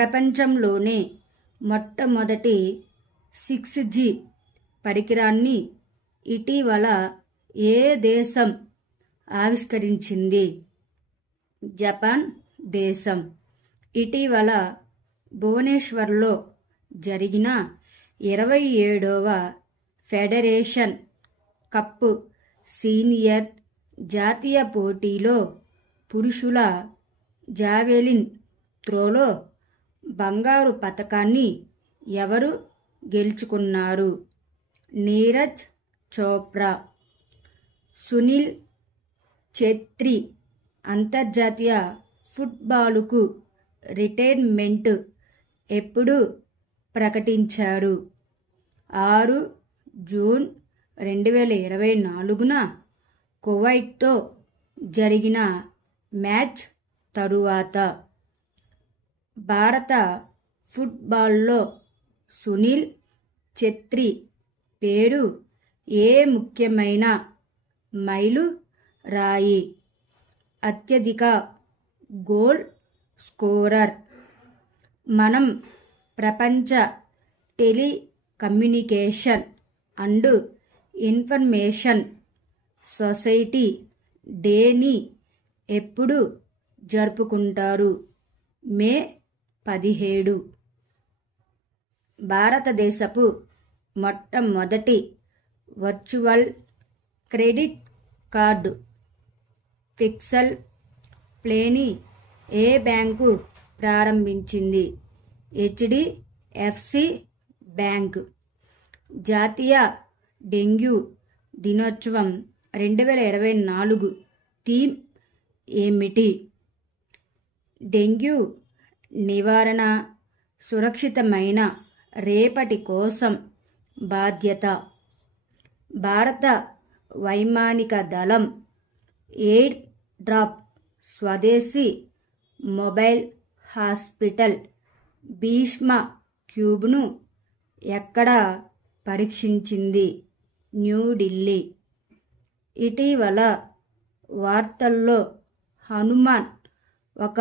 ప్రపంచంలోనే మొట్టమొదటి 6G పరికరాన్ని ఇటీవల ఏ దేశం ఆవిష్కరించింది? జపాన్ దేశం. ఇటీవల భువనేశ్వర్లో జరిగిన 27వ ఫెడరేషన్ కప్ సీనియర్ జాతీయ పోటీలో పురుషుల జావెలిన్ త్రోలో బంగారు పతకాన్ని ఎవరు గెలుచుకున్నారు? నీరజ్ చోప్రా. సునీల్ ఛెత్రి అంతర్జాతీయ ఫుట్బాలుకు రిటైర్మెంట్ ఎప్పుడు ప్రకటించారు? 6 జూన్ 2024న కువైట్తో జరిగిన మ్యాచ్ తరువాత. భారత ఫుట్బాల్లో సునీల్ ఛెత్రి పేరు ఏ ముఖ్యమైన మైలు రాయి? అత్యధిక గోల్ స్కోరర్. మనం ప్రపంచ టెలికమ్యూనికేషన్ అండ్ ఇన్ఫర్మేషన్ సొసైటీ డేని ఎప్పుడు జరుపుకుంటారు? మే 17. భారతదేశపు మొట్టమొదటి వర్చువల్ క్రెడిట్ కార్డు పిక్సెల్ ప్లేని ఏ బ్యాంకు ప్రారంభించింది? HDFC bank. జాతీయ డెంగ్యూ దినోత్సవం 2024 థీమ్ ఏమిటి? డెంగ్యూ నివారణ, సురక్షితమైన రేపటి కోసం బాధ్యత. భారత వైమానిక దళం ఎయిర్ డ్రాప్ స్వదేశీ మొబైల్ హాస్పిటల్ భీష్మ క్యూబ్ను ఎక్కడ పరీక్షించింది? న్యూఢిల్లీ. ఇటీవల వార్తల్లో హనుమాన్ ఒక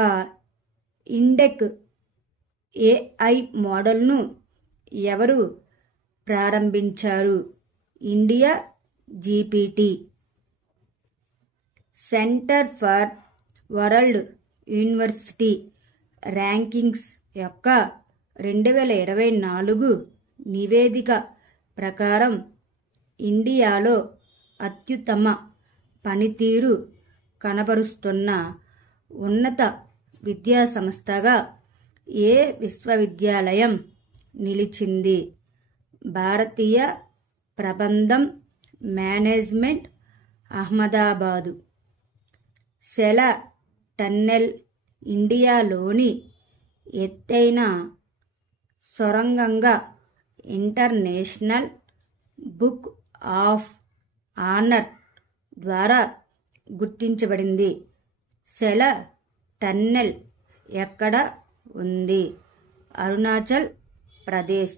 ఇండెక్ AI మోడల్ను ఎవరు ప్రారంభించారు? India GPT. Centre for world university rankings యొక్క 2024 నివేదిక ప్రకారం ఇండియాలో అత్యుత్తమ పనితీరు కనబరుస్తున్న ఉన్నత విద్యాసంస్థగా ఏ విశ్వవిద్యాలయం నిలిచింది? భారతీయ ప్రబంధం మేనేజ్మెంట్ అహ్మదాబాదు. సెల టన్నెల్ ఇండియాలోని ఎత్తైన సొరంగంగా ఇంటర్నేషనల్ బుక్ ఆఫ్ ఆనర్ ద్వారా గుర్తించబడింది. సెల టన్నెల్ ఎక్కడ ఉంది? అరుణాచల్ ప్రదేశ్.